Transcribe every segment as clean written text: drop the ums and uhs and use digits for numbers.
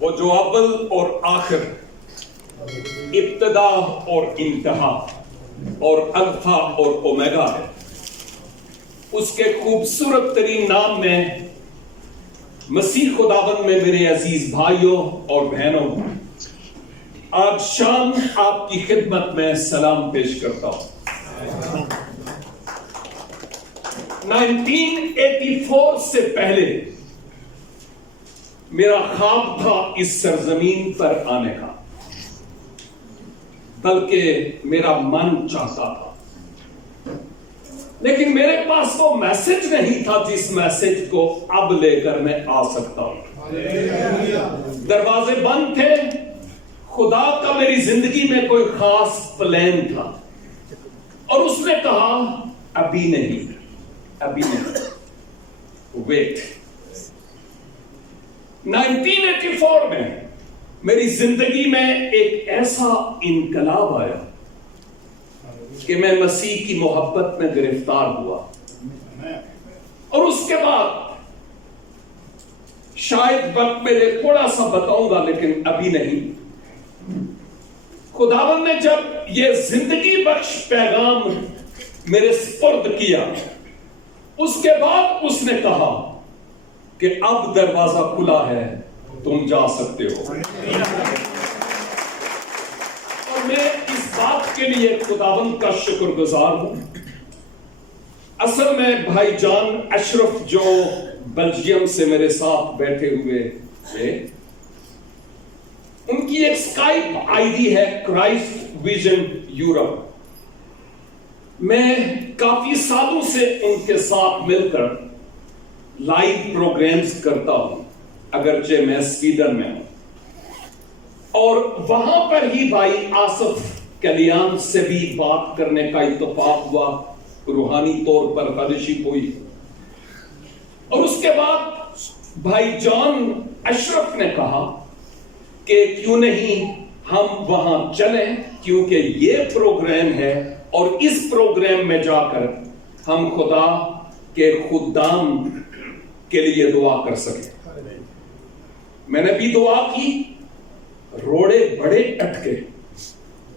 وہ جو اول اور آخر، ابتدا اور انتہا اور الفا اور اومیگا ہے، اس کے خوبصورت ترین نام میں مسیح خداوند میں میرے عزیز بھائیوں اور بہنوں، آج شام آپ کی خدمت میں سلام پیش کرتا ہوں۔ 1984 سے پہلے میرا خواب تھا اس سرزمین پر آنے کا، بلکہ میرا من چاہتا تھا، لیکن میرے پاس وہ میسج نہیں تھا جس میسج کو اب لے کر میں آ سکتا ہوں۔ دروازے بند تھے، خدا کا میری زندگی میں کوئی خاص پلان تھا، اور اس نے کہا ابھی نہیں، ابھی نہیں، ویٹ۔ 1984 میں میری زندگی میں ایک ایسا انقلاب آیا کہ میں مسیح کی محبت میں گرفتار ہوا، اور اس کے بعد شاید وقت میرے تھوڑا سا بتاؤں گا لیکن ابھی نہیں، خداوند نے جب یہ زندگی بخش پیغام میرے سپرد کیا، اس کے بعد اس نے کہا کہ اب دروازہ کھلا ہے، تم جا سکتے ہو۔ اور میں اس بات کے لیے خداوند کا شکر گزار ہوں۔ اصل میں بھائی جان اشرف جو بلجیم سے میرے ساتھ بیٹھے ہوئے تھے، ان کی ایک اسکائپ آئی ڈی ہے کرائسٹ ویژن یورپ۔ میں کافی سالوں سے ان کے ساتھ مل کر لائیو پروگرامز کرتا ہوں، اگرچہ میں سویڈن میں ہوں، اور وہاں پر ہی بھائی آصف کلیان سے بھی بات کرنے کا اتفاق ہوا، روحانی طور پر فیلوشپ ہوئی، اور اس کے بعد بھائی جان اشرف نے کہا کہ کیوں نہیں ہم وہاں چلیں، کیونکہ یہ پروگرام ہے اور اس پروگرام میں جا کر ہم خدا کے خدام کے لیے دعا کر سکیں۔ میں نے بھی دعا کی، روڑے بڑے اٹکے،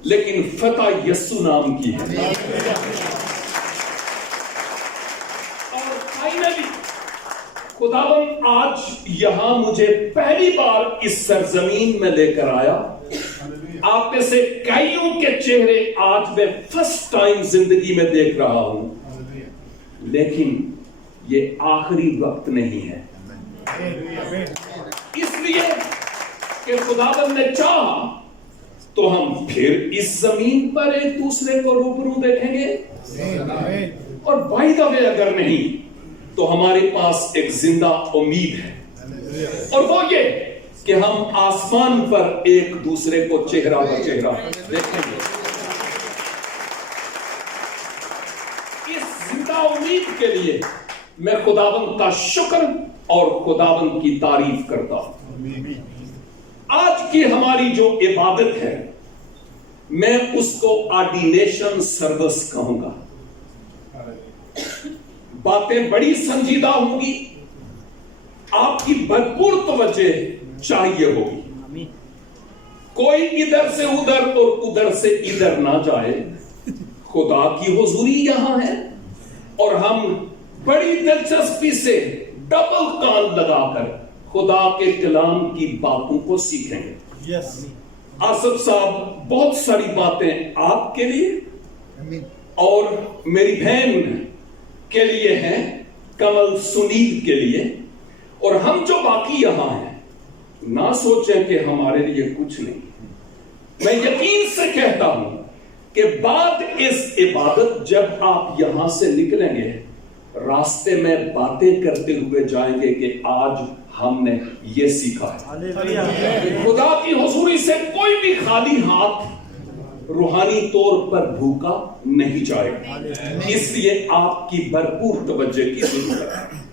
لیکن فتح یسوع نام کی ہے۔ اور فائنلی خداوند آج یہاں مجھے پہلی بار اس سرزمین میں لے کر آیا۔ آپ میں سے کئیوں کے چہرے آج میں فرسٹ ٹائم زندگی میں دیکھ رہا ہوں، لیکن یہ آخری وقت نہیں ہے، اس لیے کہ خداوند نے چاہا تو ہم پھر اس زمین پر ایک دوسرے کو روبرو دیکھیں گے، اور بائی دا وے اگر نہیں تو ہمارے پاس ایک زندہ امید ہے، اور وہ یہ کہ ہم آسمان پر ایک دوسرے کو چہرہ بہ چہرہ دیکھیں گے۔ اس زندہ امید کے لیے میں خداوند کا شکر اور خداوند کی تعریف کرتا ہوں۔ آج کی ہماری جو عبادت ہے، میں اس کو آرڈینیشن سروس کہوں گا۔ باتیں بڑی سنجیدہ ہوں گی، آپ کی بھرپور توجہ چاہیے ہوگی، کوئی ادھر سے ادھر اور ادھر سے ادھر نہ جائے۔ خدا کی حضوری یہاں ہے، اور ہم بڑی دلچسپی سے ڈبل کان لگا کر خدا کے کلام کی باتوں کو سیکھیں گے۔ آصف صاحب بہت ساری باتیں آپ کے لیے اور میری بہن کے لیے ہیں، کمل سنیل کے لیے، اور ہم جو باقی یہاں ہیں نہ سوچیں کہ ہمارے لیے کچھ نہیں۔ میں یقین سے کہتا ہوں کہ بعد اس عبادت جب آپ یہاں سے نکلیں گے، راستے میں باتیں کرتے ہوئے جائیں گے کہ آج ہم نے یہ سیکھا ہے۔ خدا کی حضوری سے کوئی بھی خالی ہاتھ روحانی طور پر بھوکا نہیں جائے، اس لیے آپ کی بھرپور توجہ کی ضرورت ہے۔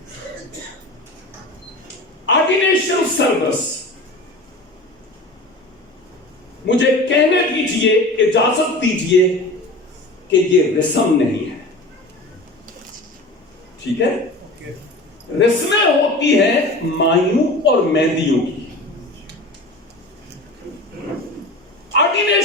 آرڈینیشن سروس، مجھے کہنے دیجئے، اجازت دیجئے کہ یہ رسم نہیں ہے، ٹھیک ہے؟ رسمیں ہوتی ہیں مائیوں اور مہندیوں کی،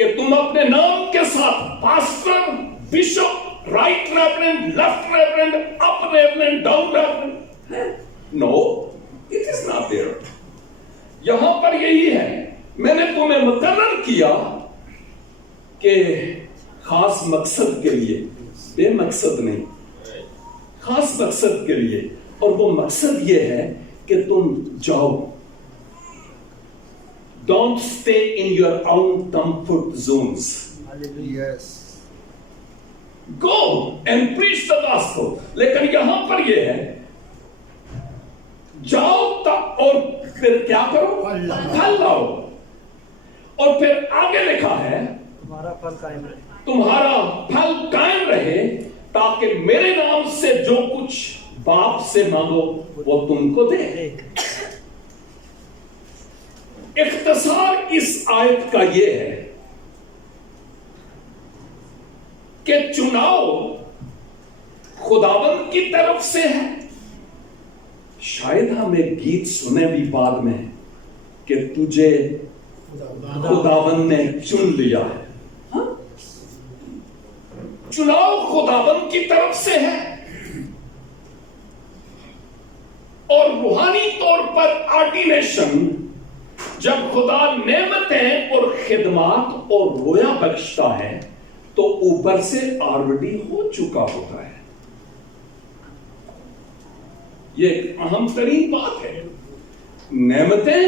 کہ تم اپنے نام کے ساتھ pastor, bishop, right reverend, left reverend, up reverend, down reverend, no it is not there. یہاں پر یہی ہے، میں نے تمہیں مقرر کیا کہ خاص مقصد کے لیے، بے مقصد نہیں، خاص مقصد کے لیے. اور وہ مقصد یہ ہے کہ تم جاؤ. Don't stay in your own comfort zones. Yes. Go and preach the gospel. لیکن یہاں پر یہ ہے، جاؤ اور پھر کیا کرو؟ پھل لاؤ. اور پھر آگے لکھا ہے تمہارا پھل قائم رہے، تمہارا پھل قائم رہے، تاکہ میرے نام سے جو کچھ باپ سے مانگو وہ تم کو دے. اختصار اس آیت کا یہ ہے کہ چناؤ خداوند کی طرف سے ہے. شاید ہم ایک گیت سنے بھی بعد میں کہ تجھے خداوند نے چن لیا ہے. ہاں؟ چناؤ خداوند کی طرف سے ہے، اور روحانی طور پر آرڈینیشن جب خدا نعمتیں اور خدمات اور رویا بخشتا ہے تو اوپر سے آلریڈی ہو چکا ہوتا ہے. یہ ایک اہم ترین بات ہے. نعمتیں،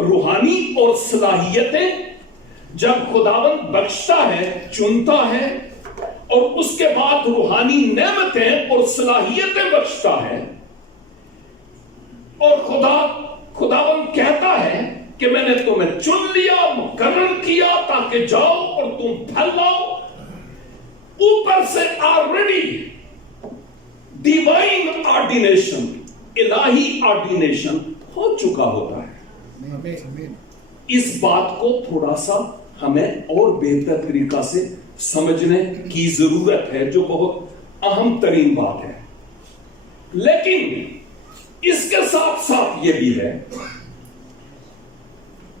روحانی اور صلاحیتیں جب خداوند بخشتا ہے، چنتا ہے، اور اس کے بعد روحانی نعمتیں اور صلاحیتیں بخشتا ہے، اور خداوند کہتا ہے کہ میں نے تمہیں چن لیا، مقرر کیا تاکہ جاؤ اور تم پھل لاؤ. اوپر سے آلریڈی ڈیوائن آرڈینیشن، الہی آرڈینیشن ہو چکا ہوتا ہے. اس بات کو تھوڑا سا ہمیں اور بہتر طریقہ سے سمجھنے کی ضرورت ہے، جو بہت اہم ترین بات ہے. لیکن اس کے ساتھ ساتھ یہ بھی ہے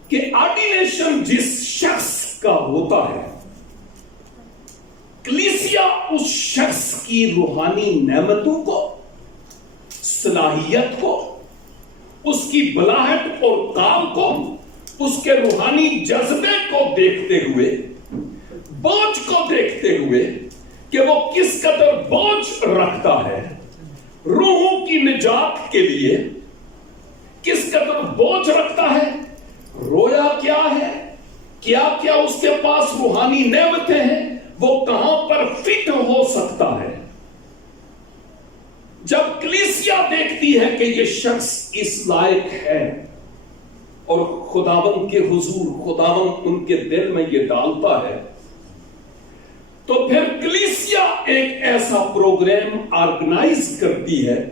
کہ آرڈینیشن جس شخص کا ہوتا ہے، کلیسیا اس شخص کی روحانی نعمتوں کو، صلاحیت کو، اس کی بلاہٹ اور کام کو، اس کے روحانی جذبے کو دیکھتے ہوئے، بوجھ کو دیکھتے ہوئے کہ وہ کس قدر بوجھ رکھتا ہے روحوں کی نجات کے لیے، کس قدر بوجھ رکھتا ہے، رویا کیا ہے، کیا کیا اس کے پاس روحانی نعمتیں ہیں، وہ کہاں پر فٹ ہو سکتا ہے. جب کلیسیا دیکھتی ہے کہ یہ شخص اس لائق ہے اور خداوند کے حضور خداوند ان کے دل میں یہ ڈالتا ہے، تو پھر کلیسیا ایک ایسا پروگرام آرگنائز کرتی ہے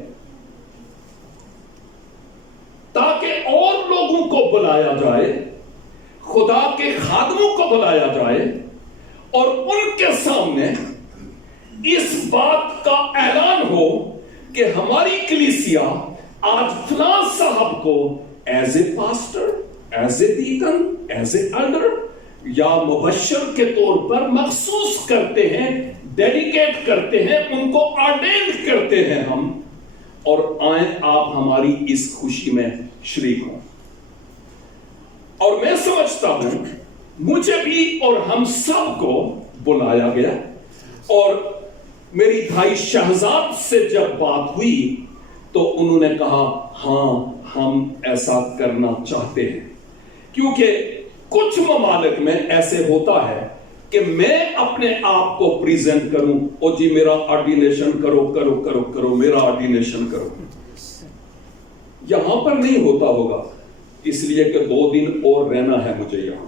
تاکہ اور لوگوں کو بلایا جائے، خدا کے خادموں کو بلایا جائے، اور ان کے سامنے اس بات کا اعلان ہو کہ ہماری کلیسیا آج فلاں صاحب کو as a pastor, as a deacon, as a elder یا مبشر کے طور پر مخصوص کرتے ہیں، ڈیڈیکیٹ کرتے ہیں، ان کو آرڈینڈ کرتے ہیں ہم، اور آئیں آپ ہماری اس خوشی میں شریک ہوں. اور میں سمجھتا ہوں مجھے بھی اور ہم سب کو بلایا گیا. اور میری بھائی شہزاد سے جب بات ہوئی تو انہوں نے کہا ہاں ہم ایسا کرنا چاہتے ہیں، کیونکہ کچھ ممالک میں ایسے ہوتا ہے کہ میں اپنے آپ کو پریزنٹ کروں، او جی میرا آرڈینیشن کرو کرو کرو کرو، میرا آرڈینیشن کرو. یہاں پر نہیں ہوتا ہوگا، اس لیے کہ 2 دن اور رہنا ہے مجھے یہاں.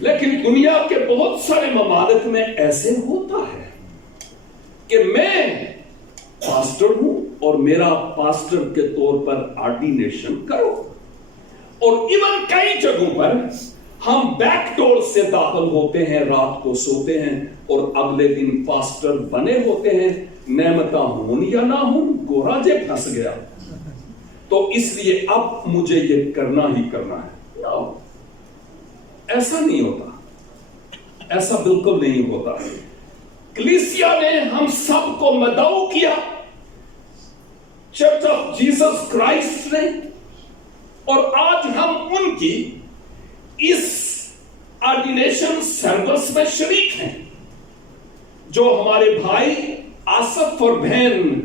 لیکن دنیا کے بہت سارے ممالک میں ایسے ہوتا ہے کہ میں پاسٹر ہوں اور میرا پاسٹر کے طور پر آرڈینیشن کرو. اور ایون کئی جگہوں پر ہم بیک ڈور سے داخل ہوتے ہیں، رات کو سوتے ہیں اور اگلے دن پاسٹر بنے ہوتے ہیں، نعمتاں ہوں یا نہ ہوں، گورا جے پھنس گیا تو اس لیے اب مجھے یہ کرنا ہی کرنا ہے. ایسا نہیں ہوتا. ایسا بالکل نہیں ہوتا. کلیسیا نے ہم سب کو مدعو کیا چرچ آف جیسس کرائسٹ نے, اور آج ہم ان کی اس آرڈینیشن سروس میں شریک ہیں. جو ہمارے بھائی آصف اور بہن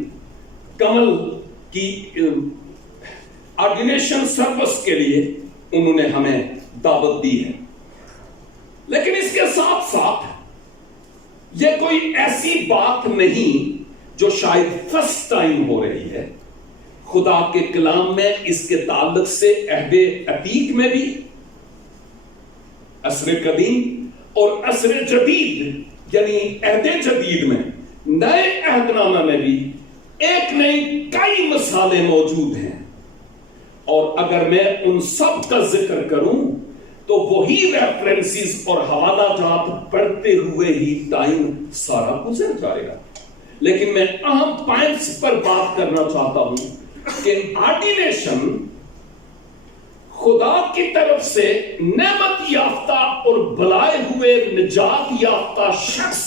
کمل کی آرڈینیشن سروس کے لیے انہوں نے ہمیں دعوت دی ہے. لیکن اس کے ساتھ ساتھ یہ کوئی ایسی بات نہیں جو شاید فرسٹ ٹائم ہو رہی ہے. خدا کے کلام میں اس کے تعلق سے عہد عتیق میں بھی, عصر قدیم اور عصر جدید یعنی عہد جدید میں, نئے عہد نامہ میں بھی ایک نہیں کئی مثالیں موجود ہیں. اور اگر میں ان سب کا ذکر کروں تو وہی ریفرنسز اور حوالہ جات پڑھتے ہوئے ہی ٹائم سارا گزر جائے گا. لیکن میں اہم پوائنٹس پر بات کرنا چاہتا ہوں کہ آرڈینیشن خدا کی طرف سے نعمت یافتہ اور بلائے ہوئے نجات یافتہ شخص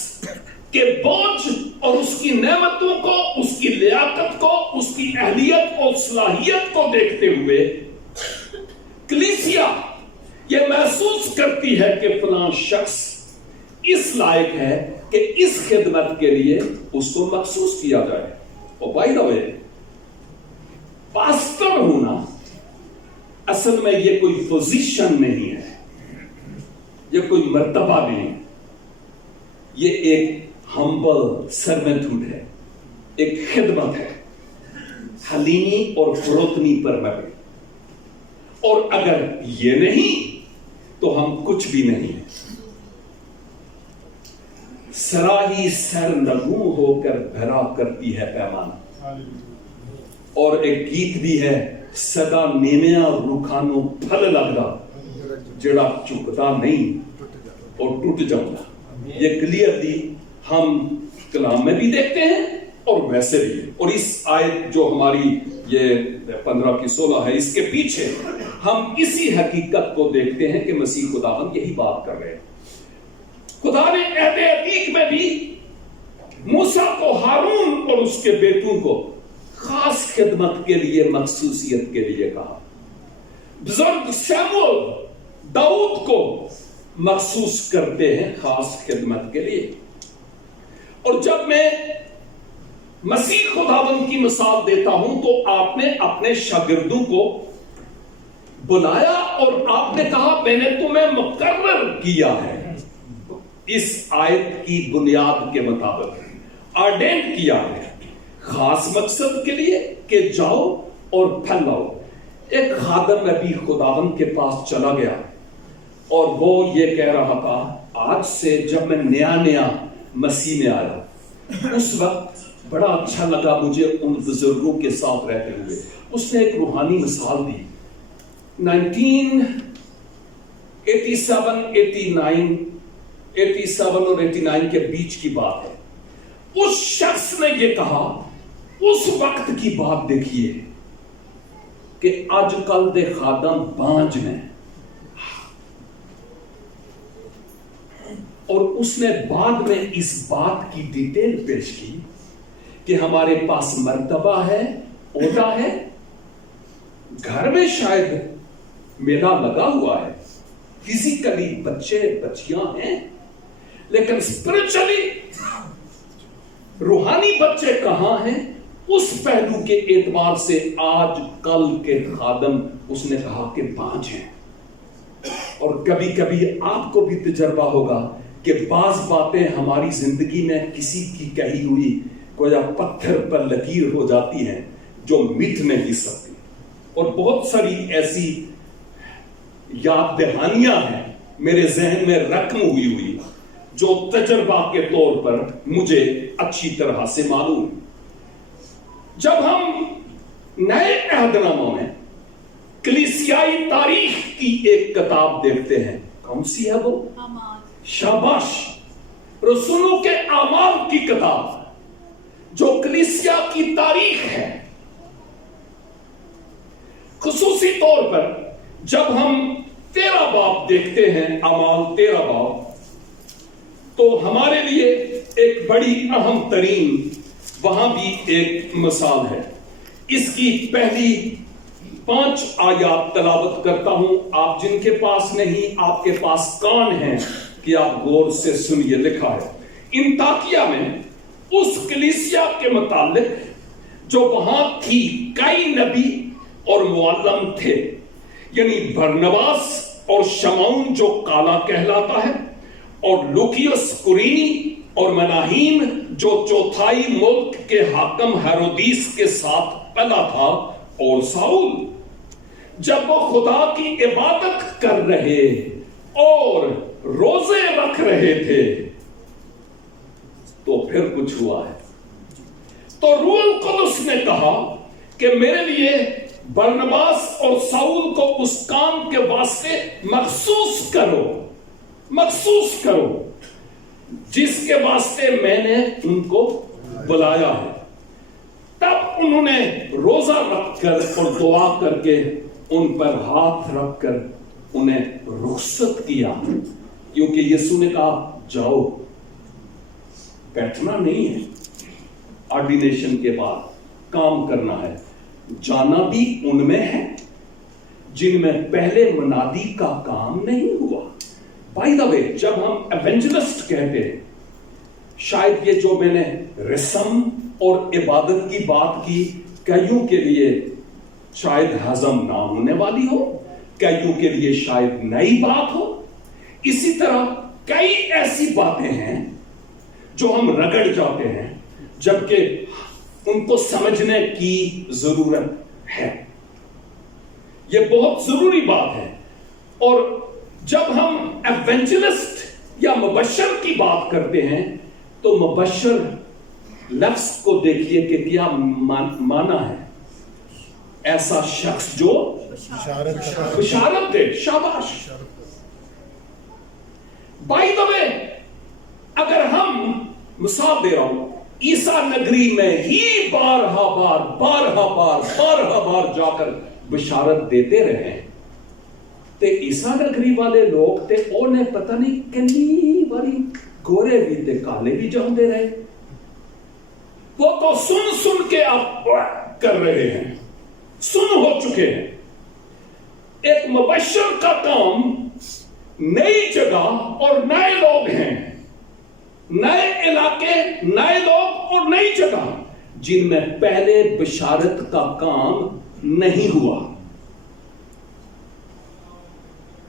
کے بوجھ اور اس کی نعمتوں کو, اس کی لیاقت کو, اس کی اہلیت اور صلاحیت کو دیکھتے ہوئے کلیسیا یہ محسوس کرتی ہے کہ فلاں شخص اس لائق ہے کہ اس خدمت کے لیے اس کو مخصوص کیا جائے. اور بائی دا وے, پاسٹر ہونا اصل میں یہ کوئی پوزیشن نہیں ہے, یہ کوئی مرتبہ نہیں, یہ ایک ہمبل سرونٹہوڈ ہے, ایک خدمت ہے حلیمی اور فروتنی پر مبنی. اور اگر یہ نہیں تو ہم کچھ بھی نہیں ہیں. سراہی سر نگوں ہو کر بھرا کرتی ہے پیمانہ. اور ایک گیت بھی ہے, سدا نیمیا رکھانو پھل لگدا جڑا چکتا نہیں اور ٹوٹ جاؤں گا. یہ کلیئرلی ہم کلام میں بھی دیکھتے ہیں اور ویسے بھی. اور اس آیت جو ہماری یہ 15 کی 16 ہے, اس کے پیچھے ہم اسی حقیقت کو دیکھتے ہیں کہ مسیح خداوند یہی بات کر رہے ہیں. خدا نے عہد عتیق میں بھی موسیٰ کو, ہارون اور اس کے بیٹوں کو خاص خدمت کے لیے, مخصوصیت کے لیے کہا. بزرگ سیموئل داؤد کو مخصوص کرتے ہیں خاص خدمت کے لیے. اور جب میں مسیح خداوند کی مثال دیتا ہوں تو آپ نے اپنے شاگردوں کو بلایا اور آپ نے کہا میں نے تمہیں مقرر کیا ہے اس آیت کی بنیاد کے مطابق, آرڈینٹ کیا ہے خاص مقصد کے لیے کہ جاؤ اور پھیلاؤ. ایک خادم نبی خداوند کے پاس چلا گیا اور وہ یہ کہہ رہا تھا, آج سے جب میں نیا مسیح میں آیا اس وقت بڑا اچھا لگا مجھے ان بزرگوں کے ساتھ رہتے ہوئے. اس نے ایک روحانی مثال دی. 87 اور 89 کے بیچ کی بات ہے. اس شخص نے یہ کہا, اس وقت کی بات دیکھیے کہ آج کل دے خادم بانج میں, اور اس نے بعد میں اس بات کی ڈیٹیل پیش کی کہ ہمارے پاس مرتبہ ہے, عہدہ ہے, گھر میں شاید میلہ لگا ہوا ہے, فزیکلی بچے بچیاں ہیں, لیکن اسپرچولی روحانی بچے کہاں ہیں, اس پہلو کے اعتبار سے آج کل کے خادم اس نے کہا کہ بانج ہیں. اور کبھی کبھی آپ کو بھی تجربہ ہوگا کہ بعض باتیں ہماری زندگی میں کسی کی کہی ہوئی گویا پتھر پر لکیر ہو جاتی ہیں جو مٹ نہیں سکتی. اور بہت ساری ایسی یاد دہانیاں ہیں میرے ذہن میں رقم ہوئی جو تجربہ کے طور پر مجھے اچھی طرح سے معلوم. جب ہم نئے عہد نامہ میں کلیسیائی تاریخ کی ایک کتاب دیکھتے ہیں, کون سی ہے وہ؟ شاباش, رسولوں کے اعمال کی کتاب جو کلیسیا کی تاریخ ہے. خصوصی طور پر جب ہم 13 باب دیکھتے ہیں, اعمال 13 باب, تو ہمارے لیے ایک بڑی اہم ترین وہاں بھی ایک مثال ہے. اس کی پہلی 5 آیات تلاوت کرتا ہوں. آپ جن کے پاس نہیں، آپ کے پاس کان ہیں کہ آپ غور سے سنیے. لکھا ہے انطاکیہ میں اس کلیسیا کے متعلق جو وہاں تھی کئی نبی اور معلم تھے، یعنی برنباس اور شمعون جو کالا کہلاتا ہے، اور لوکیوس قرینی اور مناہیم جو چوتھائی ملک کے حاکم ہیرودیس کے ساتھ پلا تھا، اور ساؤل. جب وہ خدا کی عبادت کر رہے اور روزے رکھ رہے تھے تو پھر کچھ ہوا ہے. تو روح القدس نے کہا کہ میرے لیے برنباس اور ساؤل کو اس کام کے واسطے مخصوص کرو جس کے واسطے میں نے ان کو بلایا ہے. تب انہوں نے روزہ رکھ کر اور دعا کر کے ان پر ہاتھ رکھ کر انہیں رخصت کیا، کیونکہ یسوع نے کہا جاؤ. بیٹھنا نہیں ہے، آرڈینیشن کے بعد کام کرنا ہے. جانا بھی ان میں ہے جن میں پہلے منادی کا کام نہیں ہوا. بائی دا وے، جب ہم ایونجلسٹ کہتے ہیں، شاید یہ جو میں نے رسم اور عبادت کی بات کی کئیوں کے لیے شاید ہضم نہ ہونے والی ہو، کئیوں کے لیے شاید نئی بات ہو. اسی طرح کئی ایسی باتیں ہیں جو ہم رگڑ جاتے ہیں جبکہ ان کو سمجھنے کی ضرورت ہے. یہ بہت ضروری بات ہے. اور جب ہم ایونجلسٹ یا مبشر کی بات کرتے ہیں تو مبشر لفظ کو دیکھیے کہ کیا معنی ہے. ایسا شخص جو بشارت دے. شاباش. بائی دا وے، اگر ہم مثال دے رہا ہوں، عیسیٰ نگری میں ہی بارہا بار جا کر بشارت دیتے رہے تے عیسیٰ نگری والے لوگ تے انہیں پتہ نہیں کنی باری گورے بھی تے کالے بھی جاندے رہے. وہ تو سن کے آپ کر رہے ہیں، سن ہو چکے ہیں. ایک مبشر کا کام نئی جگہ اور نئے لوگ ہیں، نئے علاقے، نئے لوگ اور نئی جگہ جن میں پہلے بشارت کا کام نہیں ہوا.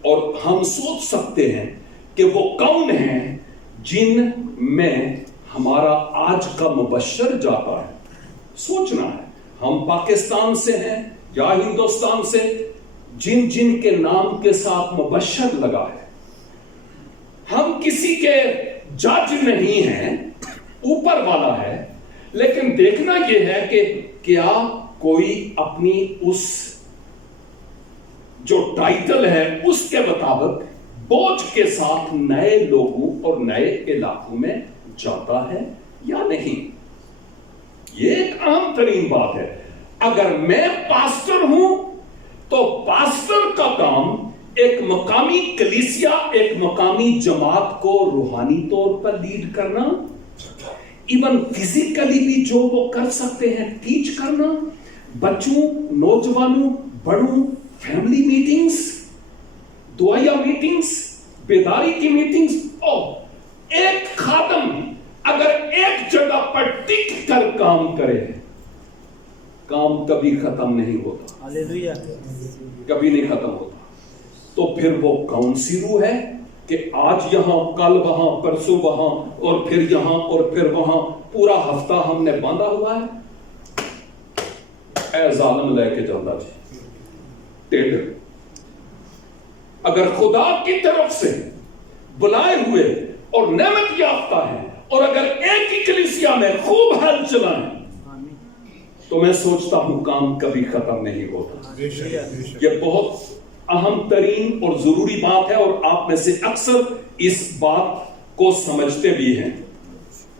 اور ہم سوچ سکتے ہیں کہ وہ کون ہیں جن میں ہمارا آج کا مبشر جاتا ہے. سوچنا ہے ہم پاکستان سے ہیں یا ہندوستان سے، جن کے نام کے ساتھ مبشر لگا ہے. ہم کسی کے جج نہیں ہیں، اوپر والا ہے. لیکن دیکھنا یہ ہے کہ کیا کوئی اپنی اس جو ٹائٹل ہے اس کے مطابق بوجھ کے ساتھ نئے لوگوں اور نئے علاقوں میں جاتا ہے یا نہیں. یہ ایک اہم ترین بات ہے. اگر میں پاسٹر ہوں تو پاسٹر کا کام ایک مقامی کلیسیا، ایک مقامی جماعت کو روحانی طور پر لیڈ کرنا، ایون فزیکلی بھی جو وہ کر سکتے ہیں ٹیچ کرنا، بچوں، نوجوانوں، بڑوں، فیملی میٹنگز، دعائیا میٹنگز، بیداری کی میٹنگز. ایک خادم اگر ایک جگہ پر ٹک کر کام کرے، کام کبھی ختم نہیں ہوتا، کبھی نہیں ختم ہوتا. تو پھر وہ کون سی روح ہے کہ آج یہاں، کل وہاں، پرسوں وہاں، اور پھر یہاں اور پھر وہاں پورا ہفتہ ہم نے باندھا ہوا ہے. اے ظالم لے کے جاتا جی ٹیڑھ. اگر خدا کی طرف سے بلائے ہوئے اور نعمت یافتہ ہے اور اگر ایک ہی کلیسیا میں خوب حل چلائیں تو میں سوچتا ہوں کام کبھی ختم نہیں ہوتا. یہ بہت اہم ترین اور ضروری بات ہے اور آپ میں سے اکثر اس بات کو سمجھتے بھی ہیں.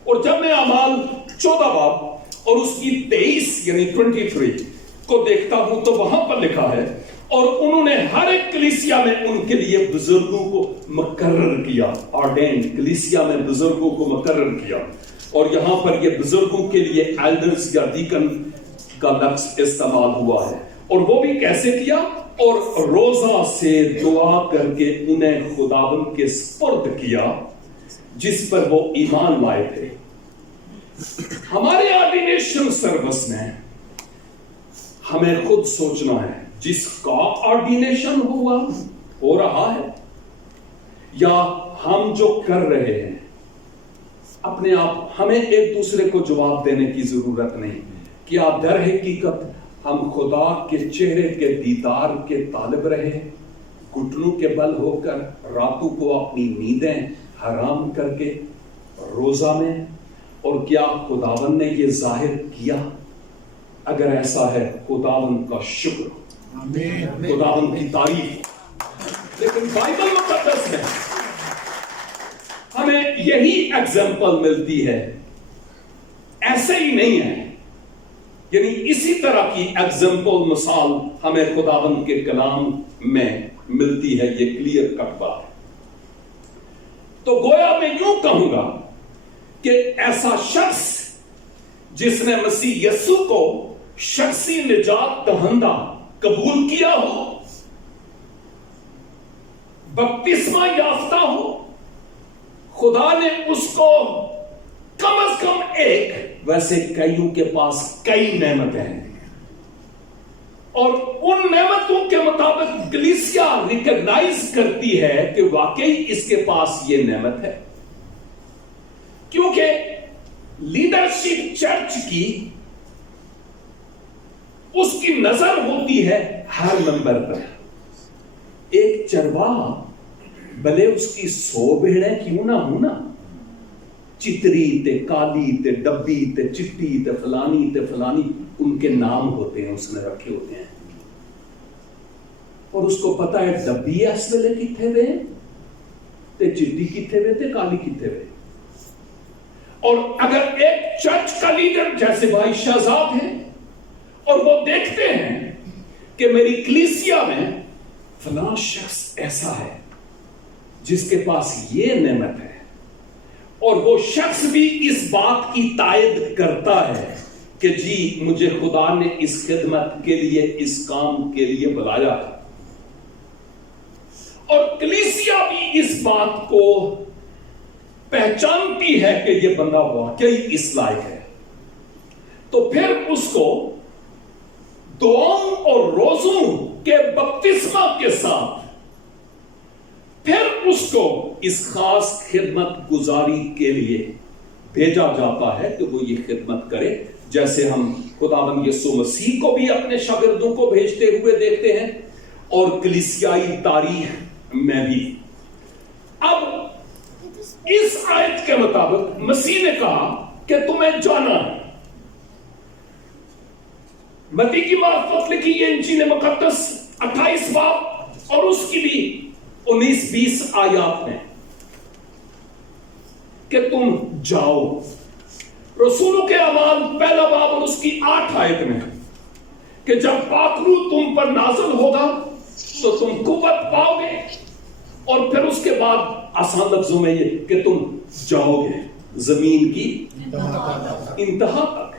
اور جب میں اعمال 14 باب اور اس کی 23 یعنی 23 کو دیکھتا ہوں تو وہاں پر لکھا ہے اور انہوں نے ہر ایک کلیسیا میں ان کے لیے بزرگوں کو مقرر کیا. آرڈینڈ کلیسیا میں بزرگوں کو مقرر کیا. اور یہاں پر یہ بزرگوں کے لیے ایلڈرز یا ڈیکن کا لفظ استعمال ہوا ہے. اور وہ بھی کیسے کیا؟ اور روزہ سے دعا کر کے انہیں خداوند کے سپرد کیا جس پر وہ ایمان لائے تھے. ہمارے آرڈینیشن سروس میں ہمیں خود سوچنا ہے جس کا آرڈینیشن ہو رہا ہے یا ہم جو کر رہے ہیں اپنے آپ. ہمیں ایک دوسرے کو جواب دینے کی ضرورت نہیں. کیا در حقیقت ہم خدا کے چہرے کے دیدار کے طالب رہے گھٹنوں کے بل ہو کر راتوں کو اپنی نیندیں حرام کر کے روزہ میں؟ اور کیا خداوند نے یہ ظاہر کیا؟ اگر ایسا ہے خداوند کا شکر، خداوند کی تعریف. لیکن بائبل مقدس میں ہمیں یہی ایگزامپل ملتی ہے، ایسے ہی نہیں ہے. یعنی اسی طرح کی ایگزامپل مثال ہمیں خداوند کے کلام میں ملتی ہے. یہ کلیئر کٹ بات ہے. تو گویا میں یوں کہوں گا کہ ایسا شخص جس نے مسیح یسوع کو شخصی نجات دہندہ قبول کیا ہو، بپتسمہ یافتہ ہو، خدا نے اس کو کم از کم ایک، ویسے کئیوں کے پاس کئی نعمتیں ہیں، اور ان نعمتوں کے مطابق کلیسیا ریکگنائز کرتی ہے کہ واقعی اس کے پاس یہ نعمت ہے. کیونکہ لیڈرشپ چرچ کی اس کی نظر ہوتی ہے ہر ممبر پر. ایک چرواہا بھلے اس کی 100 بھیڑیں کیوں نہ ہو نا، چتری تے کالی تے ڈبی تے چٹی تے فلانی ان کے نام ہوتے ہیں، اس نے رکھے ہوتے ہیں. اور اس کو پتا ہے ڈبی اس ویلے کتنے ہوئے تے چٹی کتنے ہوئے تے کالی کتنے ہوئے. اور اگر ایک چرچ کا لیڈر جیسے بھائی شہزاد ہیں اور وہ دیکھتے ہیں کہ میری کلیسیا میں فلاں شخص ایسا ہے جس کے پاس یہ نعمت ہے، اور وہ شخص بھی اس بات کی تائید کرتا ہے کہ جی مجھے خدا نے اس خدمت کے لیے، اس کام کے لیے بلایا ہے، اور کلیسیا بھی اس بات کو پہچانتی ہے کہ یہ بندہ واقعی اس لائق ہے، تو پھر اس کو دعاؤں اور روزوں کے بپتسمہ کے ساتھ پھر اس کو اس خاص خدمت گزاری کے لیے بھیجا جاتا ہے کہ وہ یہ خدمت کرے، جیسے ہم خداوند یسوع مسیح کو بھی اپنے شاگردوں کو بھیجتے ہوئے دیکھتے ہیں اور کلیسیائی تاریخ میں بھی. اب اس آیت کے مطابق مسیح نے کہا کہ تمہیں جانا ہے. متی کی معرفت لکھی یہ انجیل مقدس 28 باب اور اس کی بھی 19-20 آیات میں کہ تم جاؤ. رسولوں کے اعمال پہلا باب اور اس کی 8 آیت میں کہ جب پاک روح تم پر نازل ہوگا تو تم قوت پاؤ گے، اور پھر اس کے بعد آسان لفظوں میں یہ کہ تم جاؤ گے زمین کی انتہا تک.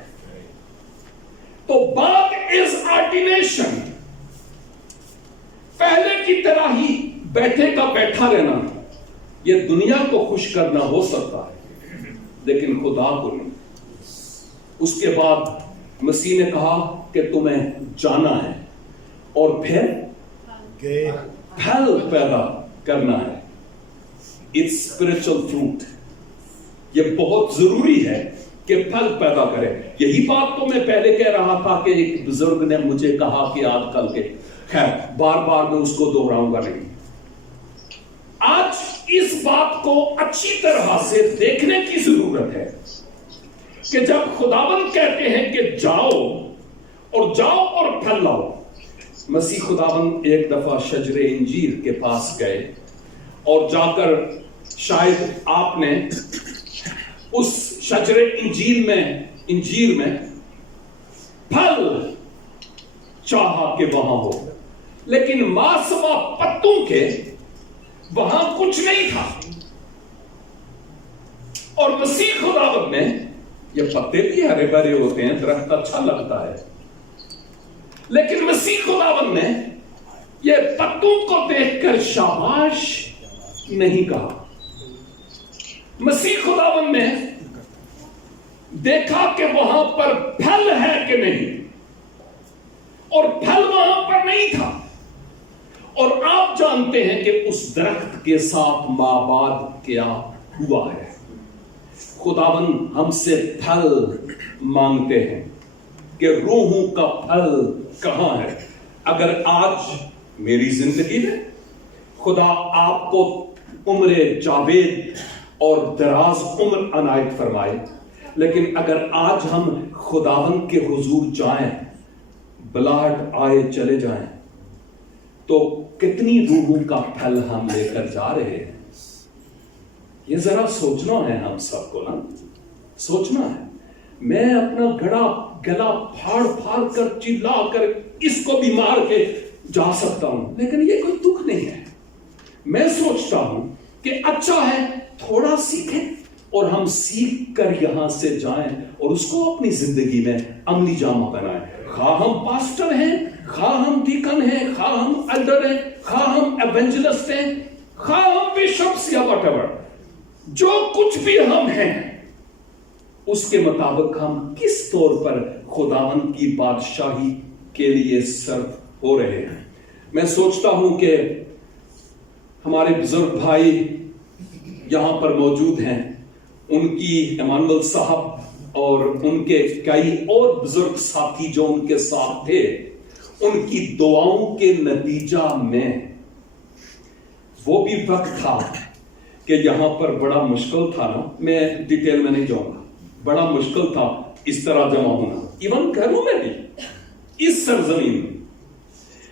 تو بات از آرڈینیشن. پہلے کی طرح ہی بیٹھے کا بیٹھا رہنا یہ دنیا کو خوش کرنا ہو سکتا ہے لیکن خدا کو نہیں. اس کے بعد مسیح نے کہا کہ تمہیں جانا ہے اور پھر پھل پیدا کرنا ہے. It's spiritual fruit. یہ بہت ضروری ہے کہ پھل پیدا کرے. یہی بات تو میں پہلے کہہ رہا تھا کہ ایک بزرگ نے مجھے کہا کہ آج کل کے، خیر بار بار میں اس کو دہراؤں گا نہیں. آج اس بات کو اچھی طرح سے دیکھنے کی ضرورت ہے کہ جب خداوند کہتے ہیں کہ جاؤ اور پھل لاؤ. مسیح خداوند ایک دفعہ شجر انجیر کے پاس گئے اور جا کر شاید آپ نے اس شجر انجیر میں پھل چاہا کہ وہاں ہو. لیکن ماں سوا پتوں کے وہاں کچھ نہیں تھا. اور مسیح خداوند نے، یہ پتے بھی ہرے بھرے ہوتے ہیں، درخت اچھا لگتا ہے، لیکن مسیح خداوند نے یہ پتوں کو دیکھ کر شاباش نہیں کہا. مسیح خداوند نے دیکھا کہ وہاں پر پھل ہے کہ نہیں، اور پھل وہاں پر نہیں تھا. اور آپ جانتے ہیں کہ اس درخت کے ساتھ مابعد کیا ہوا ہے. خداوند ہم سے پھل مانگتے ہیں کہ روحوں کا پھل کہاں ہے. اگر آج میری زندگی میں خدا آپ کو عمر جاوید اور دراز عمر عنایت فرمائے، لیکن اگر آج ہم خداوند کے حضور جائیں، بلاہٹ آئے چلے جائیں، تو کتنی روحوں کا پھل ہم لے کر جا رہے ہیں. یہ ذرا سوچنا ہے ہم سب کو نا، سوچنا ہے. میں اپنا گلا پھاڑ پھاڑ کر چلا کر اس کو بھی مار کے جا سکتا ہوں، لیکن یہ کوئی دکھ نہیں ہے. میں سوچتا ہوں کہ اچھا ہے تھوڑا سیکھیں اور ہم سیکھ کر یہاں سے جائیں اور اس کو اپنی زندگی میں عملی جامہ پہنائیں. خواہ ہم پاسٹر ہیں، خواہ ہم ڈیکن ہیں، خواہ ہم ایلڈر ہیں، خواہ ہم ایونجلسٹ ہیں، خواہ ہم بشپس یا واٹ ایور، جو کچھ بھی ہم ہیں، اس کے مطابق ہم کس طور پر خداوند کی بادشاہی کے لیے صرف ہو رہے ہیں. میں سوچتا ہوں کہ ہمارے بزرگ بھائی یہاں پر موجود ہیں، ان کی ایمانویل صاحب اور ان کے کئی اور بزرگ ساتھی جو ان کے ساتھ تھے، ان کی دعاؤں کے نتیجہ میں وہ بھی وقت تھا کہ یہاں پر بڑا مشکل تھا نا، میں ڈیٹیل میں نہیں جاؤں گا، بڑا مشکل تھا اس طرح جمع ہونا، ایون گھروں میں بھی، اس سرزمین میں.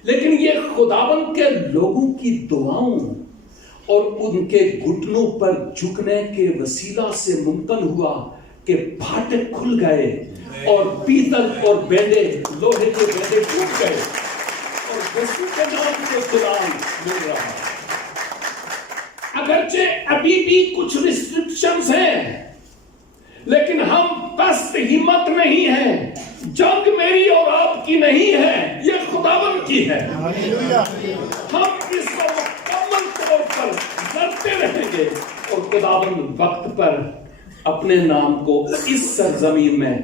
لیکن یہ خداوند کے لوگوں کی دعاؤں اور ان کے گھٹنوں پر جھکنے کے وسیلہ سے ممکن ہوا کہ پھاٹک کھل گئے اور پیتل اور بیندے، لوہے کے بیندے ٹوٹ گئے اور یسوع کے نام سے جلال مل رہا ہے. اگرچہ ابھی بھی کچھ ریسٹرکشنز ہیں، لیکن ہم پست ہمت نہیں ہیں. جنگ میری اور آپ کی نہیں ہے، یہ خداوند کی ہے. ہم اس کو مکمل طور پر لڑتے رہیں گے اور خداوند وقت پر اپنے نام کو اس سرزمین میں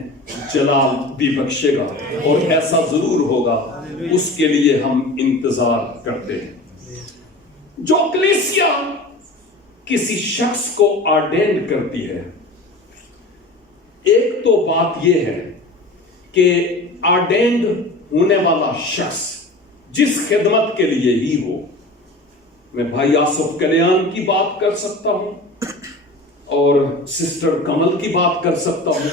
جلال بھی بخشے گا، اور ایسا ضرور ہوگا. اس کے لیے ہم انتظار کرتے ہیں. جو کلیسیا کسی شخص کو آرڈینڈ کرتی ہے، ایک تو بات یہ ہے کہ آرڈینڈ ہونے والا شخص جس خدمت کے لیے ہی ہو. میں بھائی آصف کلیان کی بات کر سکتا ہوں اور سسٹر کمل کی بات کر سکتا ہوں.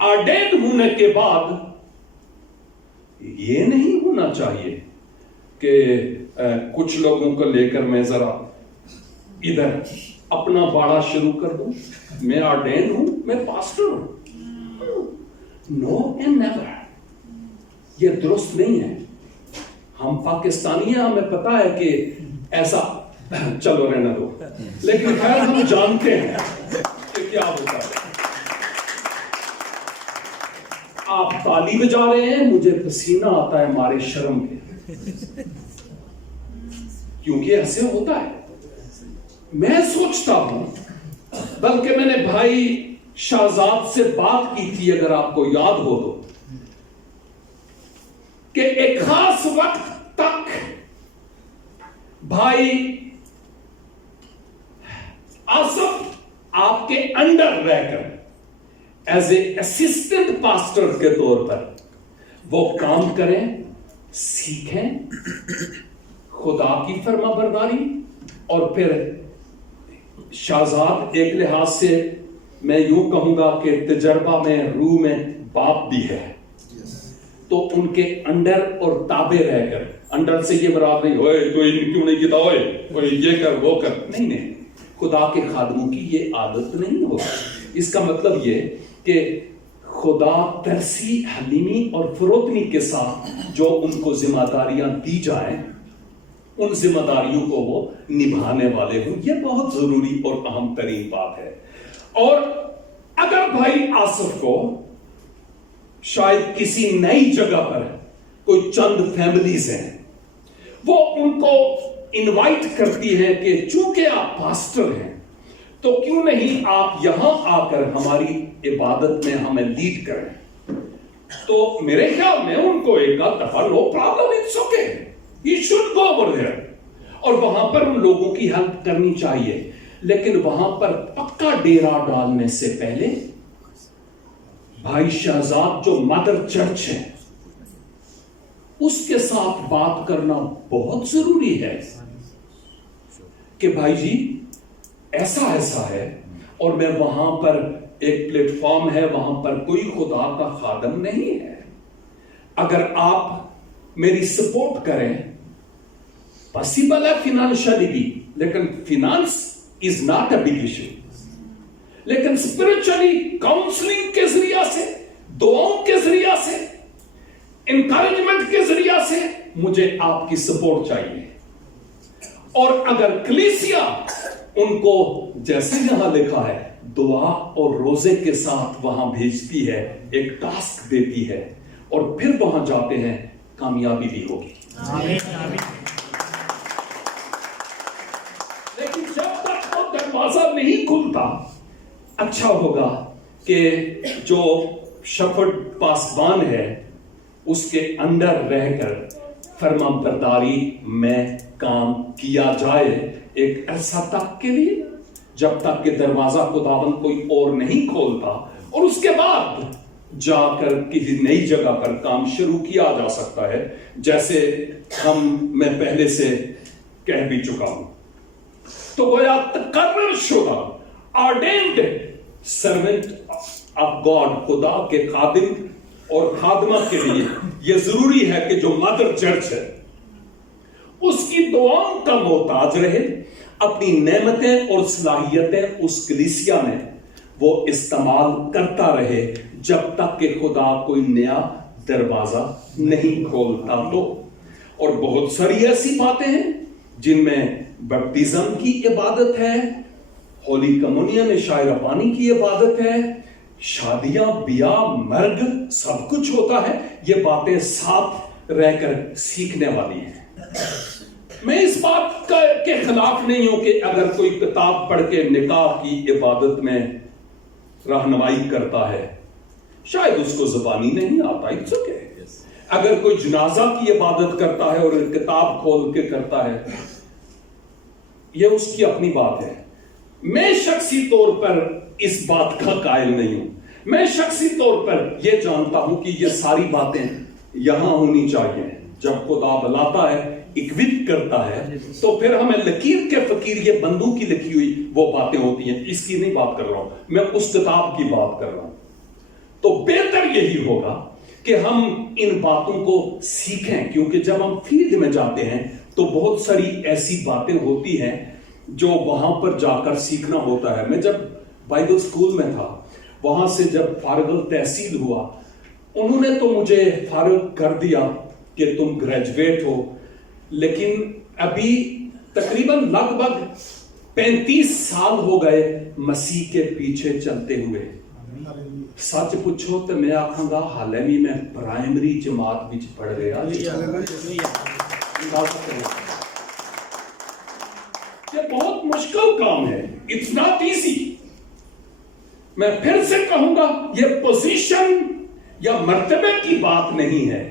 آرڈینڈ ہونے کے بعد یہ نہیں ہونا چاہیے کہ کچھ لوگوں کو لے کر میں ذرا ادھر اپنا باڑا شروع کر دوں، میں آرڈینڈ ہوں، میں پاسٹر ہوں. نو اینڈ نیور، یہ درست نہیں ہے. ہم پاکستانی ہیں، ہمیں پتا ہے کہ ایسا، چلو رہنا دو، لیکن خیر ہم جانتے ہیں کہ کیا ہوتا ہے. آپ تالی بجا رہے ہیں، مجھے پسینہ آتا ہے مارے شرم کے، کیونکہ ایسے ہوتا ہے. میں سوچتا ہوں، بلکہ میں نے بھائی شہزاد سے بات کی تھی، اگر آپ کو یاد ہو تو، کہ ایک خاص وقت تک بھائی آصف آپ کے انڈر رہ کر ایز اے اسسٹنٹ پاسٹر کے طور پر وہ کام کریں، سیکھیں خدا کی فرما برداری. اور پھر شہزاد ایک لحاظ سے میں یوں کہوں گا کہ تجربہ میں روح میں باپ بھی ہے، تو ان کے انڈر اور تابع رہ کر، انڈر سے یہ مراد نہیں ہوئے تو کیوں نہیں کیتا ہوئے یہ کر وہ کر، نہیں، خدا کے خادموں کی یہ عادت نہیں ہوگی. اس کا مطلب یہ کہ خدا ترسی، حلیمی اور فروتنی کے ساتھ جو ان کو ذمہ داریاں دی جائیں ان ذمہ داریوں کو وہ نبھانے والے ہوں. یہ بہت ضروری اور اہم ترین بات ہے. اور اگر بھائی آصف کو شاید کسی نئی جگہ پر کوئی چند فیملیز ہیں، وہ ان کو انوائٹ کرتی ہے کہ چونکہ آپ پاسٹر ہیں تو کیوں نہیں آپ یہاں آ کر ہماری عبادت میں ہمیں لیڈ کریں، تو میرے خیال میں ان کو ایک دفعہ no problem, it's okay, he should go over there, اور وہاں پر ان لوگوں کی ہیلپ کرنی چاہیے. لیکن وہاں پر پکا ڈیرا ڈالنے سے پہلے بھائی شہزاد جو مدر چرچ ہے اس کے ساتھ بات کرنا بہت ضروری ہے کہ بھائی جی ایسا ہے، اور میں وہاں پر ایک پلیٹ فارم ہے، وہاں پر کوئی خدا کا خادم نہیں ہے، اگر آپ میری سپورٹ کریں، پاسبل ہے فینانشلی بھی، لیکن finance is not a big issue, لیکن اسپرچولی کاؤنسلنگ کے ذریعہ سے، دعاؤں کے ذریعہ سے، انکریجمنٹ کے ذریعہ سے مجھے آپ کی سپورٹ چاہیے. اور اگر کلیسیا ان کو جیسے یہاں لکھا ہے دعا اور روزے کے ساتھ وہاں بھیجتی ہے، ایک ٹاسک دیتی ہے، اور پھر وہاں جاتے ہیں، کامیابی بھی ہوگی. لیکن جب تک وہ دروازہ نہیں کھلتا، اچھا ہوگا کہ جو شفٹ پاسبان ہے اس کے اندر رہ کر فرما برداری میں کام کیا جائے ایک عرصہ تک کے لیے، جب تک کہ دروازہ خداوند کوئی اور نہیں کھولتا، اور اس کے بعد جا کر کسی نئی جگہ پر کام شروع کیا جا سکتا ہے، جیسے میں پہلے سے کہہ بھی چکا ہوں. تو گویا تقرر شدہ آرڈینڈ سرونٹ آف گاڈ، خدا کے خادم اور خادمہ کے لیے یہ ضروری ہے کہ جو مدر چرچ ہے اس کی دعاؤں کا محتاج رہے، اپنی نعمتیں اور صلاحیتیں اس کلیسیا میں وہ استعمال کرتا رہے جب تک کہ خدا کوئی نیا دروازہ نہیں کھولتا. تو اور بہت ساری ایسی باتیں ہیں جن میں بپتزم کی عبادت ہے، ہولی کمونین شاعرہ پانی کی عبادت ہے، شادیاں، بیاہ، مرگ، سب کچھ ہوتا ہے. یہ باتیں ساتھ رہ کر سیکھنے والی ہیں. میں اس بات کے خلاف نہیں ہوں کہ اگر کوئی کتاب پڑھ کے نکاح کی عبادت میں رہنمائی کرتا ہے، شاید اس کو زبانی نہیں آتا، اٹس اوکے. اگر کوئی جنازہ کی عبادت کرتا ہے اور کتاب کھول کے کرتا ہے، یہ اس کی اپنی بات ہے. میں شخصی طور پر اس بات کا قائل نہیں ہوں. میں شخصی طور پر یہ جانتا ہوں کہ یہ ساری باتیں یہاں ہونی چاہیے. جب خدا بلاتا ہے، اکوپ کرتا ہے، تو پھر ہمیں لکیر کے فقیر، یہ بندوں کی لکھی ہوئی وہ باتیں ہوتی ہیں. اس کی نہیں بات کر رہا ہوں، میں اس کتاب کی بات کر رہا ہوں. تو بہتر یہی ہوگا کہ ہم ان باتوں کو سیکھیں، کیونکہ جب ہم فیلڈ میں جاتے ہیں تو بہت ساری ایسی باتیں ہوتی ہیں جو وہاں پر جا کر سیکھنا ہوتا ہے. میں جب بائبل اسکول میں تھا، وہاں سے جب فارغ التحصیل ہوا، انہوں نے تو مجھے فارغ کر دیا کہ تم گریجویٹ ہو، لیکن ابھی تقریباً لگ بھگ 35 سال ہو گئے مسیح کے پیچھے چلتے ہوئے. سچ پوچھو تو میں آکھاں گا حالے بھی میں پرائمری جماعت وچ پڑھ رہا. یہ بہت مشکل کام ہے، اٹس ناٹ ایزی. میں پھر سے کہوں گا، یہ پوزیشن یا مرتبے کی بات نہیں ہے،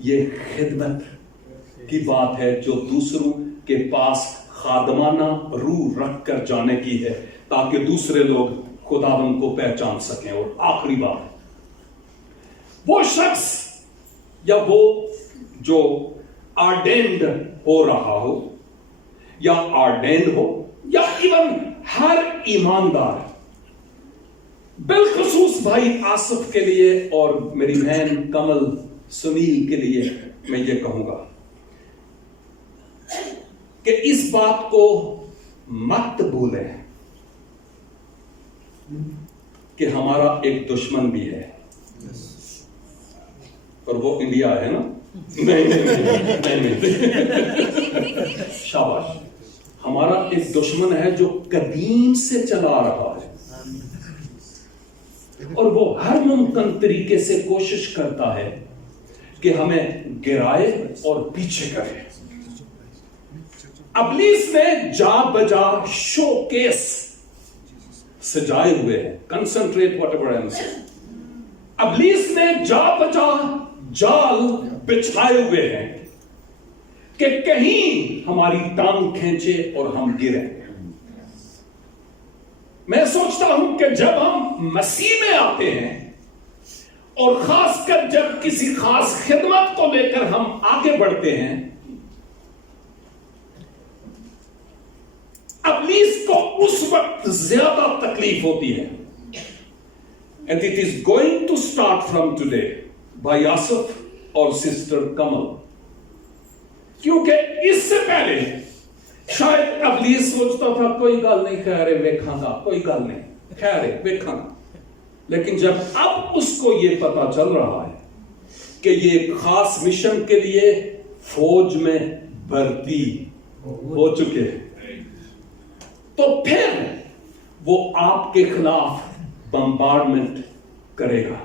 یہ خدمت کی بات ہے جو دوسروں کے پاس خادمانہ روح رکھ کر جانے کی ہے، تاکہ دوسرے لوگ خداوند کو پہچان سکیں. اور آخری بات، وہ شخص یا وہ جو آرڈینڈ ہو رہا ہو یا آرڈینڈ ہو یا ایون ہر ایماندار، بالخصوص بھائی آصف کے لیے اور میری بہن کمل سنیل کے لیے میں یہ کہوں گا کہ اس بات کو مت بھولیں کہ ہمارا ایک دشمن بھی ہے. اور وہ انڈیا ہے نا؟ نہیں شاباش. ہمارا ایک دشمن ہے جو قدیم سے چلا رہا ہے اور وہ ہر ممکن طریقے سے کوشش کرتا ہے کہ ہمیں گرائے اور پیچھے کرے. ابلیس نے جا بجا شو کیس سجائے ہوئے ہیں. Concentrate whatever I am seeing. ابلیس نے جا بجا جال بچھائے ہوئے ہیں کہ کہیں ہماری ٹانگ کھینچے اور ہم گریں. میں سوچتا ہوں کہ جب ہم مسیح میں آتے ہیں اور خاص کر جب کسی خاص خدمت کو لے کر ہم آگے بڑھتے ہیں, ابلیس کو اس وقت زیادہ تکلیف ہوتی ہے. And it is going to start from today by Asaf اور سسٹر کمل. کیونکہ اس سے پہلے شاید ابلیس سوچتا تھا کوئی گل نہیں, خیر ہے ویکھاں گا, کوئی گل نہیں, خیر ہے ویکھاں گا. لیکن جب اب اس کو یہ پتا چل رہا ہے کہ یہ ایک خاص مشن کے لیے فوج میں بھرتی ہو چکے ہیں, تو پھر وہ آپ کے خلاف بمبارڈمنٹ کرے گا.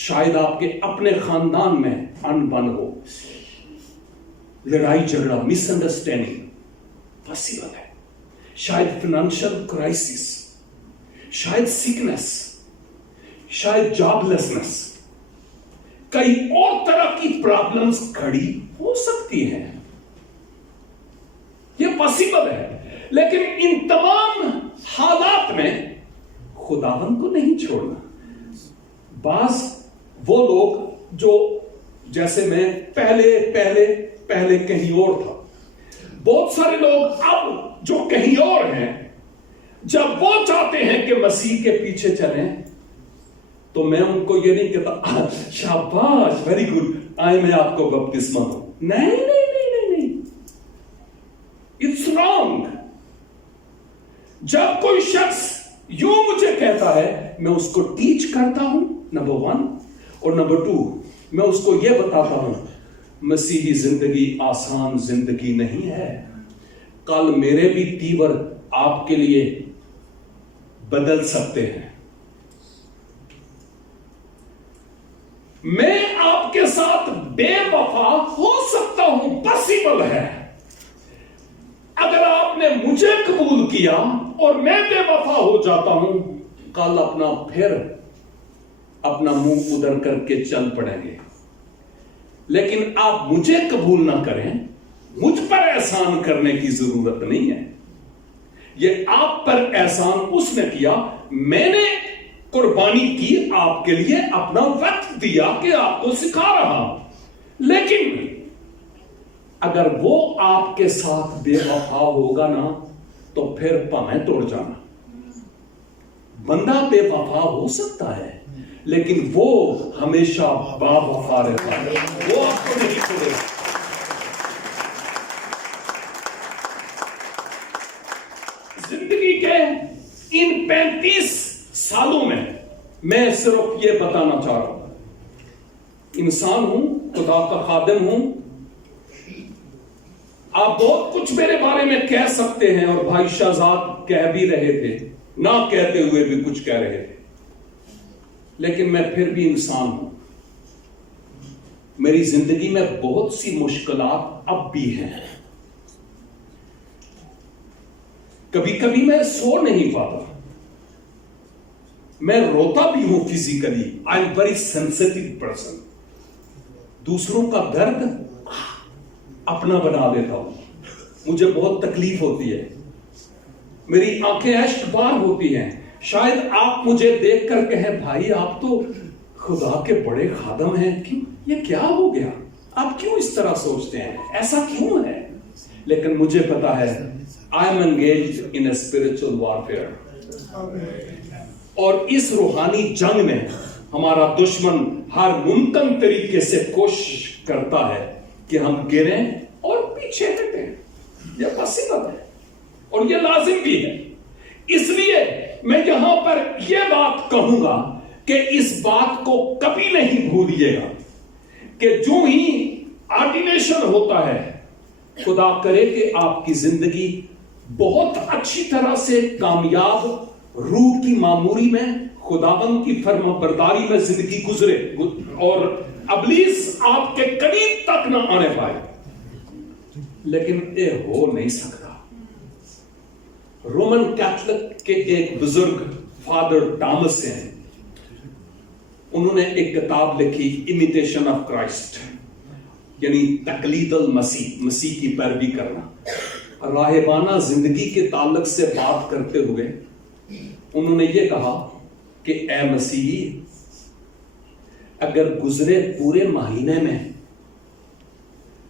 شاید آپ کے اپنے خاندان میں انبن ہو, لڑائی جھگڑا, مس انڈرسٹینڈنگ پاسبل ہے. شاید فائنینشل کرائسس, شاید سکنس, شاید جاب لیسنس, کئی اور طرح کی پرابلمز کھڑی ہو سکتی ہیں. یہ پاسبل ہے. لیکن ان تمام حالات میں خداوند کو نہیں چھوڑنا. بعض وہ لوگ جو جیسے میں پہلے کہیں اور تھا, بہت سارے لوگ اب جو کہیں اور ہیں, جب وہ چاہتے ہیں کہ مسیح کے پیچھے چلیں تو میں ان کو یہ نہیں کہتا شاباش ویری گڈ آئے میں آپ کو بپتسمہ دوں. نہیں, اٹس رانگ. جب کوئی شخص یوں مجھے کہتا ہے, میں اس کو ٹیچ کرتا ہوں نمبر 1, اور نمبر 2 میں اس کو یہ بتاتا ہوں مسیحی زندگی آسان زندگی نہیں ہے. کل میرے بھی تیور آپ کے لیے بدل سکتے ہیں. میں آپ کے ساتھ بے وفا ہو سکتا ہوں, پاسبل ہے. اگر آپ نے مجھے قبول کیا اور میں بے وفا ہو جاتا ہوں, کل اپنا منہ ادھر کر کے چل پڑیں گے. لیکن آپ مجھے قبول نہ کریں, مجھ پر احسان کرنے کی ضرورت نہیں ہے. یہ آپ پر احسان اس نے کیا, میں نے قربانی کی آپ کے لیے, اپنا وقت دیا کہ آپ کو سکھا رہا ہوں. لیکن اگر وہ آپ کے ساتھ بے وفا ہوگا نا تو پھر پامیں توڑ جانا. بندہ بے وفا ہو سکتا ہے لیکن وہ ہمیشہ با وفا رہتا ہے, وہ آپ کو نہیں چھوڑے گا. زندگی کے ان 35 سالوں میں صرف یہ بتانا چاہ رہا ہوں, انسان ہوں, خدا کا خادم ہوں. آپ بہت کچھ میرے بارے میں کہہ سکتے ہیں, اور بھائی شہزاد کہہ بھی رہے تھے, نہ کہتے ہوئے بھی کچھ کہہ رہے تھے, لیکن میں پھر بھی انسان ہوں. میری زندگی میں بہت سی مشکلات اب بھی ہیں. کبھی کبھی میں سو نہیں پاتا, میں روتا بھی ہوں physically. I am very sensitive person. دوسروں کا درد اپنا بنا دیتا ہوں, مجھے بہت تکلیف ہوتی ہے, میری آنکھیں اشک بار ہوتی ہیں. شاید آپ مجھے دیکھ کر کہیں بھائی آپ تو خدا کے بڑے خادم ہیں, کیوں یہ کیا ہو گیا, آپ کیوں اس طرح سوچتے ہیں, ایسا کیوں ہے؟ لیکن مجھے پتا ہے I am engaged in a spiritual warfare. اور اس روحانی جنگ میں ہمارا دشمن ہر ممکن طریقے سے کوشش کرتا ہے کہ ہم گریں اور پیچھے ہٹیں. یہ پاسبل ہے اور یہ لازم بھی ہے. اس لیے میں یہاں پر یہ بات کہوں گا کہ اس بات کو کبھی نہیں بھولیے گا کہ جو ہی آرڈینیشن ہوتا ہے، خدا کرے کہ آپ کی زندگی بہت اچھی طرح سے کامیاب روح کی معموری میں، خداوند کی فرما برداری میں زندگی گزرے اور ابلیس آپ کے قریب تک نہ آنے پائے، لیکن یہ ہو نہیں سکتا۔ رومن کیتھولک کے ایک بزرگ فادر ٹامس ہیں، انہوں نے ایک کتاب لکھی امیٹیشن آف کرائسٹ، یعنی تقلید المسیح، مسیح کی پیروی کرنا۔ راہبانہ زندگی کے تعلق سے بات کرتے ہوئے انہوں نے یہ کہا کہ اے مسیحی، اگر گزرے پورے مہینے میں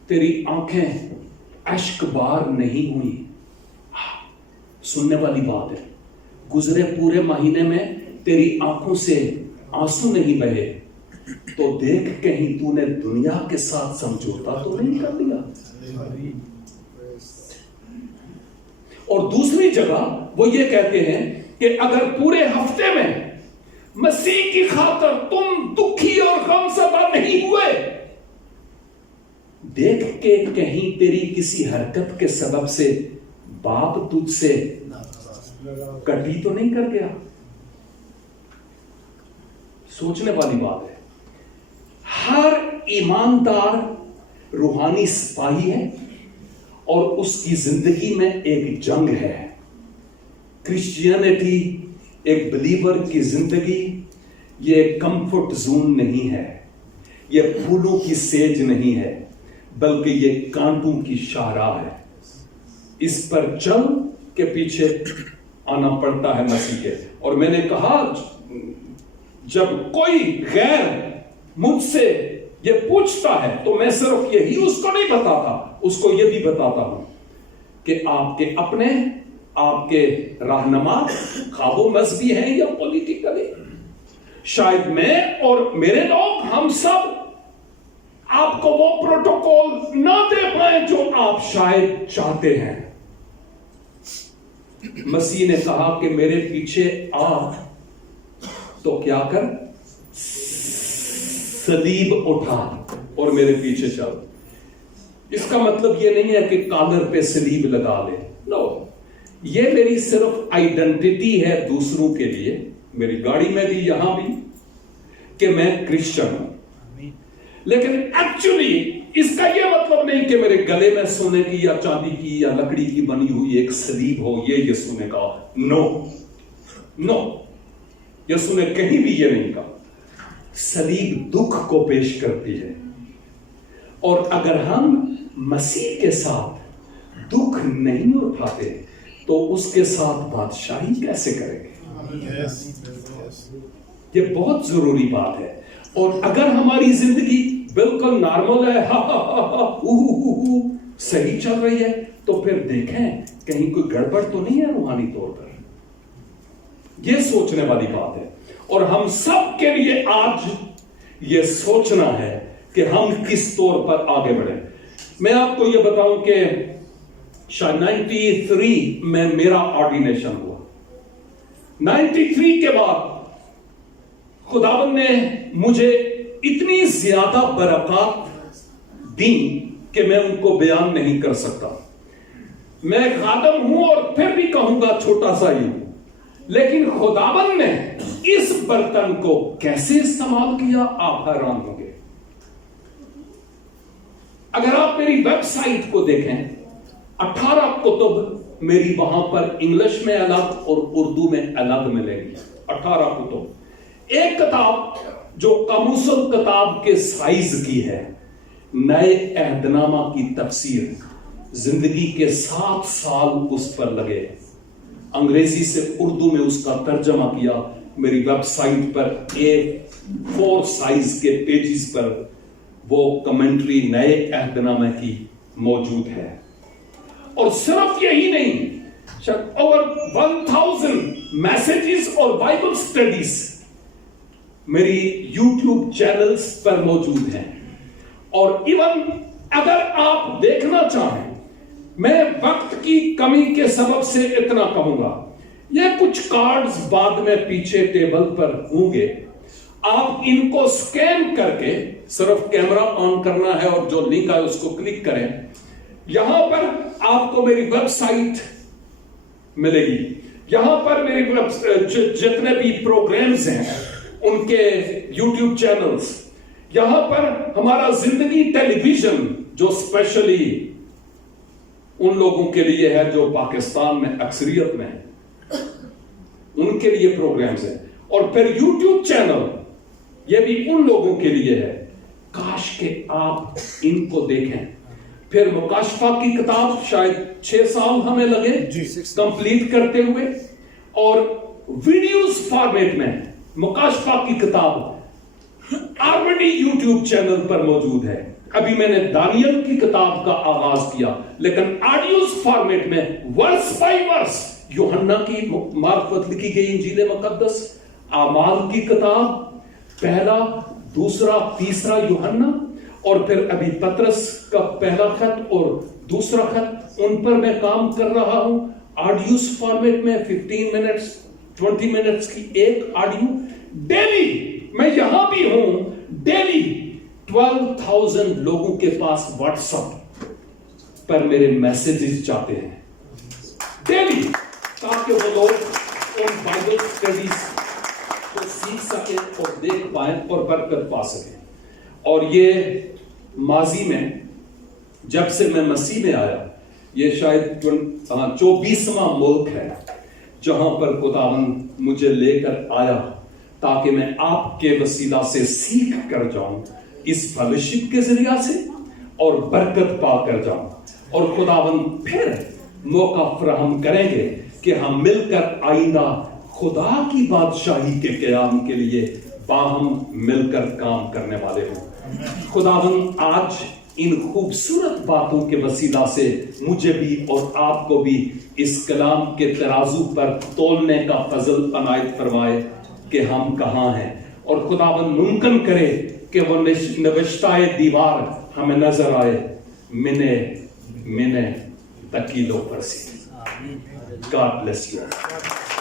تیری آنکھیں اشک بار نہیں ہوئی، سننے والی بات ہے، گزرے پورے مہینے میں تیری آنکھوں سے آنسو نہیں بہے، تو دیکھ کہیں تو نے دنیا کے ساتھ سمجھوتا تو نہیں کر لیا۔ اور دوسری جگہ وہ یہ کہتے ہیں کہ اگر پورے ہفتے میں مسیح کی خاطر تم دکھی اور غم زدہ نہیں ہوئے، دیکھ کے کہیں تیری کسی حرکت کے سبب سے باپ تجھ سے کٹی تو نہیں کر گیا۔ سوچنے والی بات ہے۔ ہر ایماندار روحانی سپاہی ہے اور اس کی زندگی میں ایک جنگ ہے۔ کرسچینٹی، ایک بلیور کی زندگی یہ کمفرٹ زون نہیں ہے، یہ پھولوں کی سیج نہیں ہے، بلکہ یہ کانٹوں کی شاہراہ ہے۔ اس پر چل کے پیچھے آنا پڑتا ہے مسیح کے۔ اور میں نے کہا جب کوئی غیر مجھ سے یہ پوچھتا ہے تو میں صرف یہی اس کو نہیں بتاتا، اس کو یہ بھی بتاتا ہوں کہ آپ کے اپنے، آپ کے رہنما خواہ وہ مذہبی ہیں یا پولیٹیکلی، شاید میں اور میرے لوگ ہم سب آپ کو وہ پروٹوکول نہ دے پائیں جو آپ شاید چاہتے ہیں۔ مسیح نے کہا کہ میرے پیچھے آ تو کیا کر، صلیب اٹھا اور میرے پیچھے چل۔ اس کا مطلب یہ نہیں ہے کہ کالر پہ صلیب لگا لے، نو، یہ میری صرف آئیڈینٹی ہے دوسروں کے لیے، میری گاڑی میں بھی یہاں بھی، کہ میں کرسچن ہوں، لیکن ایکچولی اس کا یہ مطلب نہیں کہ میرے گلے میں سونے کی یا چاندی کی یا لکڑی کی بنی ہوئی ایک صلیب ہو، یہ یسوع نے کہا، نو، یسوع نے کہیں بھی یہ نہیں کہا۔ صلیب دکھ کو پیش کرتی ہے، اور اگر ہم مسیح کے ساتھ دکھ نہیں اٹھاتے تو اس کے ساتھ بادشاہی کیسے کریں گے؟ یہ بہت ضروری بات ہے۔ اور اگر ہماری زندگی بالکل نارمل ہے، صحیح چل رہی ہے، تو پھر دیکھیں کہیں کوئی گڑبڑ تو نہیں ہے روحانی طور پر۔ یہ سوچنے والی بات ہے، اور ہم سب کے لیے آج یہ سوچنا ہے کہ ہم کس طور پر آگے بڑھیں۔ میں آپ کو یہ بتاؤں کہ شاید 93 میں میرا آرڈینیشن ہوا۔ 93 کے بعد خداوند نے مجھے اتنی زیادہ برکات دیں کہ میں ان کو بیان نہیں کر سکتا۔ میں خادم ہوں اور پھر بھی کہوں گا چھوٹا سا ہی ہوں، لیکن خداوند نے اس برتن کو کیسے استعمال کیا آپ حیران ہوں گے۔ اگر آپ میری ویب سائٹ کو دیکھیں، 18 کتب میری وہاں پر انگلش میں الگ اور اردو میں الگ ملیں گی، 18 کتب۔ ایک کتاب جو قاموس الکتاب کے سائز کی ہے، نئے عہد نامہ کی تفسیر، زندگی کے 7 سال اس پر لگے، انگریزی سے اردو میں اس کا ترجمہ کیا، میری ویب سائٹ پر A4 سائز کے پیجز پر وہ کمنٹری نئے عہد نامہ کی موجود ہے۔ اور صرف یہی نہیں، over 1000 میسیجز اور بائبل سٹڈیز میری یوٹیوب چینلز پر موجود ہیں۔ اور ایون اگر آپ دیکھنا چاہیں، میں وقت کی کمی کے سبب سے اتنا کہوں گا، یہ کچھ کارڈز بعد میں پیچھے ٹیبل پر ہوں گے، آپ ان کو سکین کر کے صرف کیمرہ آن کرنا ہے اور جو لنک ہے اس کو کلک کریں. یہاں پر آپ کو میری ویب سائٹ ملے گی. یہاں پر میری جتنے بھی پروگرامز ہیں ان کے یوٹیوب چینلز. یہاں پر ہمارا زندگی ٹیلی ویژن جو اسپیشلی ان لوگوں کے لیے ہے جو پاکستان میں اکثریت میں ہیں, ان کے لیے پروگرامز ہیں. اور پھر یوٹیوب چینل یہ بھی ان لوگوں کے لیے ہے. کاش کہ آپ ان کو دیکھیں. پھر مکاشفہ کی کتاب شاید 6 سال ہمیں لگے کمپلیٹ کرتے ہوئے, اور ویڈیوز فارمیٹ میں مکاشفہ کی کتاب آلریڈی یوٹیوب چینل پر موجود ہے. ابھی میں نے دانیل کی کتاب کا آغاز کیا, لیکن آڈیوز فارمیٹ میں ورس بائی ورس یوحنا کی معرفت لکھی گئی انجیل مقدس, اعمال کی کتاب, پہلا, دوسرا, تیسرا یوحنا, اور پھر ابھی پطرس کا پہلا خط اور دوسرا خط, ان پر میں کام کر رہا ہوں آڈیوز فارمیٹ میں. 15 منٹس 20 منٹس کی ایک آڈیو ڈیلی. میں یہاں بھی ہوں, ڈیلی 12,000 لوگوں کے پاس واٹس ایپ پر میرے میسیجز جاتے ہیں ڈیلی, تاکہ وہ لوگ ان بائبل اسٹڈیز کو سیکھ سکیں اور دیکھ پائیں اور برکت پا سکیں. اور یہ ماضی میں جب سے میں مسیح میں آیا, یہ شاید 24واں ملک ہے جہاں پر خداوند مجھے لے کر آیا تاکہ میں آپ کے وسیلہ سے سیکھ کر جاؤں اس فیلوشپ کے ذریعہ سے اور برکت پا کر جاؤں. اور خداوند پھر موقع فراہم کریں گے کہ ہم مل کر آئندہ خدا کی بادشاہی کے قیام کے لیے باہم مل کر کام کرنے والے ہوں. خداوند آج ان خوبصورت باتوں کے وسیلہ سے مجھے بھی اور آپ کو بھی اس کلام کے ترازو پر تولنے کا فضل عنایت فرمائے کہ ہم کہاں ہیں, اور خداوند ممکن کرے کہ وہ نوشتہ دیوار ہمیں نظر آئے منے تکیلوں پر سے. God bless you.